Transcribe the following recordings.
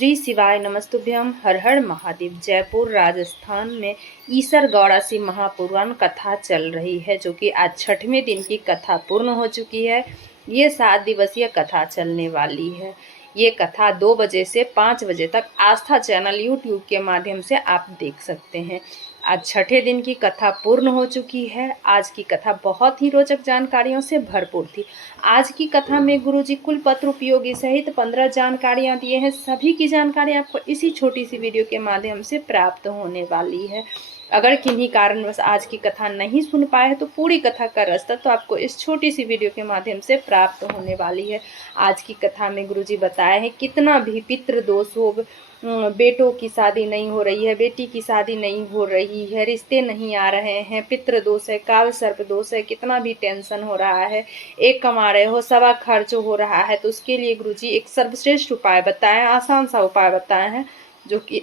श्री शिवाय नमस्तुभ्यम। हर हर महादेव। जयपुर राजस्थान में ईसर गौड़ासी महापुराण कथा चल रही है, जो कि आज 6वें दिन की कथा पूर्ण हो चुकी है। ये 7 दिवसीय कथा चलने वाली है। ये कथा 2 बजे से 5 बजे तक आस्था चैनल यूट्यूब के माध्यम से आप देख सकते हैं। आज 6ठे दिन की कथा पूर्ण हो चुकी है। आज की कथा बहुत ही रोचक जानकारियों से भरपूर थी। आज की कथा में गुरुजी कुलपत्र उपयोगी सहित 15 जानकारियां दिए हैं। सभी की जानकारी आपको इसी छोटी सी वीडियो के माध्यम से प्राप्त होने वाली है। अगर किन्हीं कारणवश आज की कथा नहीं सुन पाए तो पूरी कथा का रास्ता तो आपको इस छोटी सी वीडियो के माध्यम से प्राप्त होने वाली है। आज की कथा में गुरुजी बताए हैं कितना भी पितृदोष हो, बेटों की शादी नहीं हो रही है, बेटी की शादी नहीं हो रही है, रिश्ते नहीं आ रहे हैं, पितृदोष है, काल सर्प दोष है, कितना भी टेंशन हो रहा है, एक कमा रहे हो सवा खर्च हो रहा है, तो उसके लिए गुरुजी एक सर्वश्रेष्ठ उपाय बताए, आसान सा उपाय बताए हैं जो कि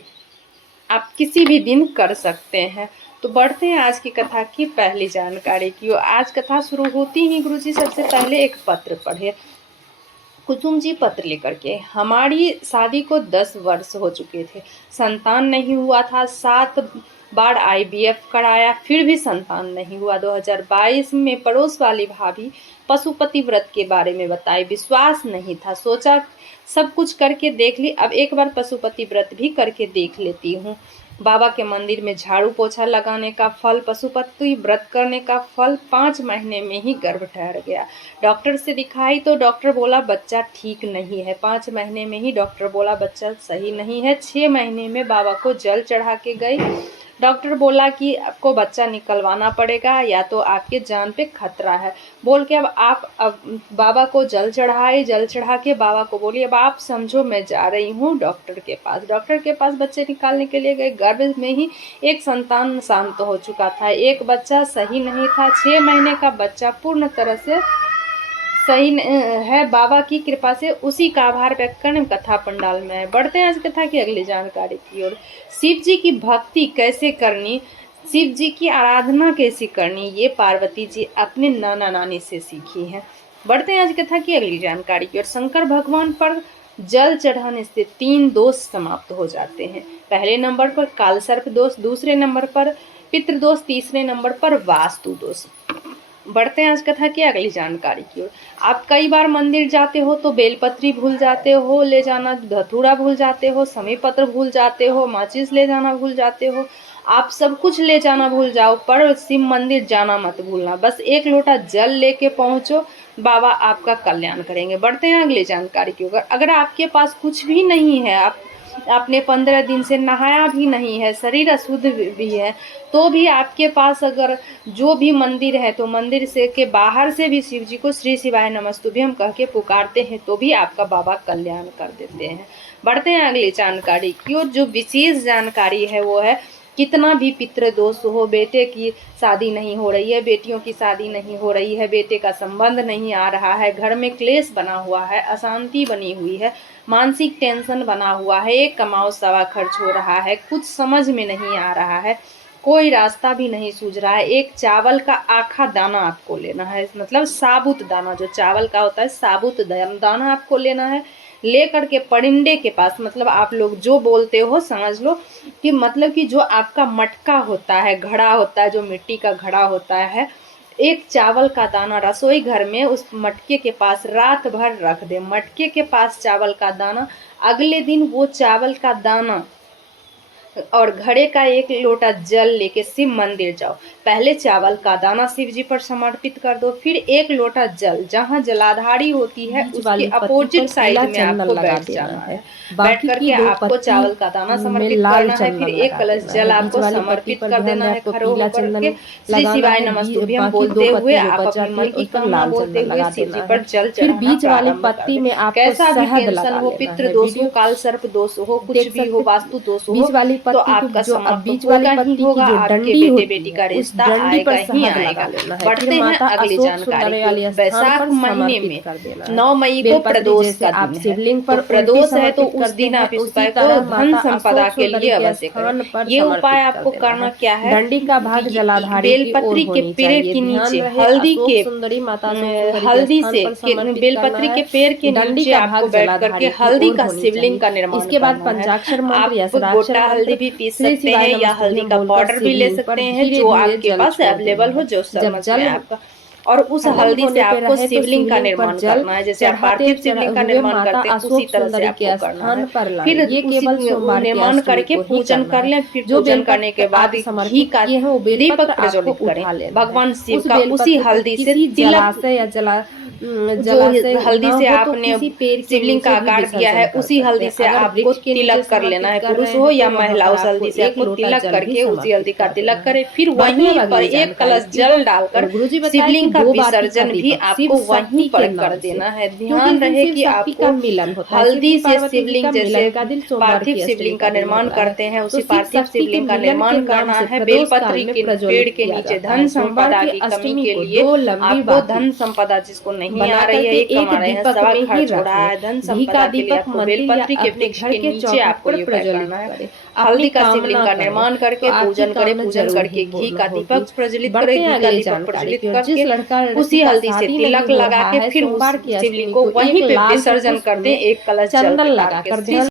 आप किसी भी दिन कर सकते हैं। तो बढ़ते हैं आज की कथा की पहली जानकारी की। आज कथा शुरू होती ही गुरुजी सबसे पहले एक पत्र पढ़े। कुसुम जी पत्र लेकर के, हमारी शादी को 10 वर्ष हो चुके थे, संतान नहीं हुआ था। 7 बार IVF कराया, फिर भी संतान नहीं हुआ। 2022 में पड़ोस वाली भाभी पशुपति व्रत के बारे में बताई, विश्वास नहीं था, सोचा सब कुछ करके देख ली, अब एक बार पशुपति व्रत भी करके देख लेती हूँ। बाबा के मंदिर में झाड़ू पोछा लगाने का फल, पशुपति व्रत करने का फल, 5 महीने में ही गर्भ ठहर गया। डॉक्टर से दिखाई तो डॉक्टर बोला बच्चा ठीक नहीं है। 5 महीने में ही डॉक्टर बोला बच्चा सही नहीं है। 6 महीने में बाबा को जल चढ़ा के गई। डॉक्टर बोला कि आपको बच्चा निकलवाना पड़ेगा या तो आपके जान पे खतरा है। बोल के अब बाबा को जल चढ़ाए। जल चढ़ा के बाबा को बोली अब आप समझो मैं जा रही हूँ डॉक्टर के पास। डॉक्टर के पास बच्चे निकालने के लिए गए। गर्भ में ही एक संतान शांत हो चुका था, एक बच्चा सही नहीं था। 6 महीने का बच्चा पूर्ण तरह से सही है। बाबा की कृपा से उसी का आभार व्यक्त करने कथा पंडाल में है। बढ़ते हैं आज कथा की अगली जानकारी की ओर। शिव जी की भक्ति कैसे करनी, शिव जी की आराधना कैसे करनी, ये पार्वती जी अपने नाना नानी से सीखी हैं। बढ़ते हैं आज कथा की अगली जानकारी की ओर। शंकर भगवान पर जल चढ़ाने से 3 दोष समाप्त हो जाते हैं। पहले नंबर पर काल सर्प दोष, दूसरे नंबर पर पितृदोष, तीसरे नंबर पर वास्तु दोष। बढ़ते हैं आज कथा की अगली जानकारी की ओर। आप कई बार मंदिर जाते हो तो बेलपत्री भूल जाते हो ले जाना, धतूरा भूल जाते हो, समी पत्र भूल जाते हो, माचिस ले जाना भूल जाते हो, आप सब कुछ ले जाना भूल जाओ, पर शिव मंदिर जाना मत भूलना। बस 1 लोटा जल लेके पहुंचो, बाबा आपका कल्याण करेंगे। बढ़ते हैं अगली जानकारी की ओर। अगर आपके पास कुछ भी नहीं है, आपने 15 दिन से नहाया भी नहीं है, शरीर अशुद्ध भी है, तो भी आपके पास अगर जो भी मंदिर है तो मंदिर से के बाहर से भी शिव जी को श्री शिवाय नमस्तुभ्यम कह के पुकारते हैं तो भी आपका बाबा कल्याण कर देते हैं। बढ़ते हैं अगली जानकारी की ओर। जो विशेष जानकारी है वो है कितना भी पितृदोष हो, बेटे की शादी नहीं हो रही है, बेटियों की शादी नहीं हो रही है, बेटे का संबंध नहीं आ रहा है, घर में क्लेश बना हुआ है, अशांति बनी हुई है, मानसिक टेंशन बना हुआ है, एक कमाओ सवा खर्च हो रहा है, कुछ समझ में नहीं आ रहा है, कोई रास्ता भी नहीं सूझ रहा है, एक चावल का आखा दाना आपको लेना है, मतलब साबुत दाना, जो चावल का होता है साबुत दाना आपको लेना है। लेकर के परिंदे के पास, मतलब आप लोग जो बोलते हो समझ लो कि मतलब कि जो आपका मटका होता है, घड़ा होता है, जो मिट्टी का घड़ा होता है, एक चावल का दाना रसोई घर में उस मटके के पास रात भर रख दे। मटके के पास चावल का दाना, अगले दिन वो चावल का दाना और घड़े का 1 लोटा जल लेके शिव मंदिर जाओ। पहले चावल का दाना शिव जी पर समर्पित कर दो, फिर 1 लोटा जल, जहाँ जलाधारी होती है उसके अपोजिट साइड में आपको बैठ जाना है। बैठ करके आपको चावल का दाना समर्पित करना है, फिर 1 कलश जल आपको समर्पित कर देना है। खड़े होकर के श्री शिवाय नमस्तुभ्यम बोलते हुए आप अपने मन की कामना बोलते हुए शिव जी पर जल चढ़ाना प्रारंभ कर दें। कैसा भी टेंशन हो, पितृदोष हो, काल सर्प दोष हो, कुछ भी हो, वास्तु दोष हो, तो आपका जो समाप्त बीच वाली होगा ही पत्ती की होगा, जो आपके डंडी बेटे होती बेटी का है, उस रिश्ता डंडी आएगा पर ही शहद आएगा। लगा लेना है। बढ़ते फिर हैं माता अगली अशोक जानकारी सुंदरी की वाले ओर। स्थान वैशाख पर महीने समर्पित में कर देना है। 9 मई को बेलपत्री प्रदोष जैसे का आप दिन है, शिवलिंग तो पर उल्टी प्रदोष है तो समर्पित उस करते दिन हैं, आप इस उसी उपाय को तरह धन माता संपदा अशोक के लिए सुंदरी के अवश्य करें। स्थान पर ये उपाय समर्पित कर आपको देना करना है। क्या है, डंडी का भाग जलाधारी की ओर बेलपत्री के होनी पेड़ चाहिए। के ध्यान नीचे रहे हल्दी अशोक के सुंदरी माता अशोक सुंदरी के हल्दी स्थान से पर समर्पित करना बेलपत्री है। के पेड़ के डंडी नीचे का आपको भाग बैठ करके जलाधारी की हल्दी ओर का होनी शिवलिंग चाहिए। का निर्माण इसके बाद करना है। पंचाक्षर मंत्र या आप षडाक्षर गोटा हल्दी मंत्र भी पीस श्री सकते शिवाय हैं या हल्दी नमस्तुभ्यं का बोलकर पाउडर भी ले शिवलिंग पर सकते हैं, धीरे जो धीरे आपके जल पास छोड़ देना अवेलेबल हो, है। जो जब समझ में जल आपका। और उस खत्म हल्दी से होने पे आपको रहे तो शिवलिंग का शिवलिंग पर निर्माण जल करना है। जैसे आप चढ़ाते पार्थिव शिवलिंग का हुए निर्माण माता करते हैं उसी अशोक तरह से सुंदरी आपको के करना है। स्थान पर लाएं। फिर ये उसी केवल सोमवार के निर्माण अष्टमी करके को ही पूजन करना कर है। लें। फिर जो पूजन करने के बेलपत्र बाद आप घी समर्पित का किए हैं वो दीपक बेलपत्र आपको प्रज्वलित करें। उठा लेना है। भगवान शिव उस का उसी बेलपत्र को हल्दी से किसी तिलक, जलाशय या जो जलाशय हल्दी ना से हो तो आपने किसी पेड़ के शिवलिंग का नीचे भी आकार दिया है, विसर्जन कर उसी सकते हल्दी हैं। से अगर आपको वृक्ष के नीचे तिलक कर लेना समर्पित है। कर पुरुष रहे हो हैं या तो वहां महिला, पर उस आपको हल्दी से एक आपको लोटा तिलक जल भी करके उसी समर्पित हल्दी का कर तिलक देना है। करें। फिर बढ़ते हैं वहीं अब पर अगली एक जानकारी कलश की जल ओर। डालकर और गुरुजी बताया कि शिवलिंग का 2 बाती का विसर्जन भी दीपक आपको शिव वहीं शक्ति पर के कर नाम से, देना है। क्योंकि ध्यान इस दिन रहे शिव कि शक्ति का आपको मिलन होता है। शिव हल्दी जी से पार्वती जी का शिवलिंग, मिलन जैसे का दिन सोमवार पार्थिव की अष्टमी शिवलिंग का का दिन निर्माण होता है। करते हैं, तो उसी शिव पार्थिव शक्ति के शिवलिंग का मिलन के निर्माण नाम करना से है। प्रदोष काल बेलपत्री में के पेड़ प्रज्वलित के किया नीचे जाता धन है। सोमवार संपदा की की कमी अष्टमी के को लिए 2 लंबी आपको बाती धन संपदा जिसको नहीं बना आ रही है, करके एक एक कमा रहे हैं, दीपक सवा में घर ही छोड़ा रखें। है, धन घी का संपदा के लिए दीपक आपको मंदिर या बेलपत्री के अपने वृक्ष घर के के नीचे चौखट आपको पर ये उपाय प्रज्वलित करना है। करें। हल्दी अपनी का शिवलिंग कामना का करें निर्माण तो करके आपकी पूजन करे, कामना पूजन जरूर करके ही घी पूर्ण का होगी। दीपक प्रज्वलित करे, बढ़ते हैं घी का अगली दीपक जानकारी प्रज्वलित की ओर। जिस करके लड़का लड़की उसी का हल्दी से शादी नहीं तिलक हो लगा रहा के है, फिर उस सोमवार की शिवलिंग अष्टमी को को एक वहीं पे लाल से विसर्जन पुष्प करते में हैं, एक कलश जल चंदन पे डाल के। लगाकर ध्यान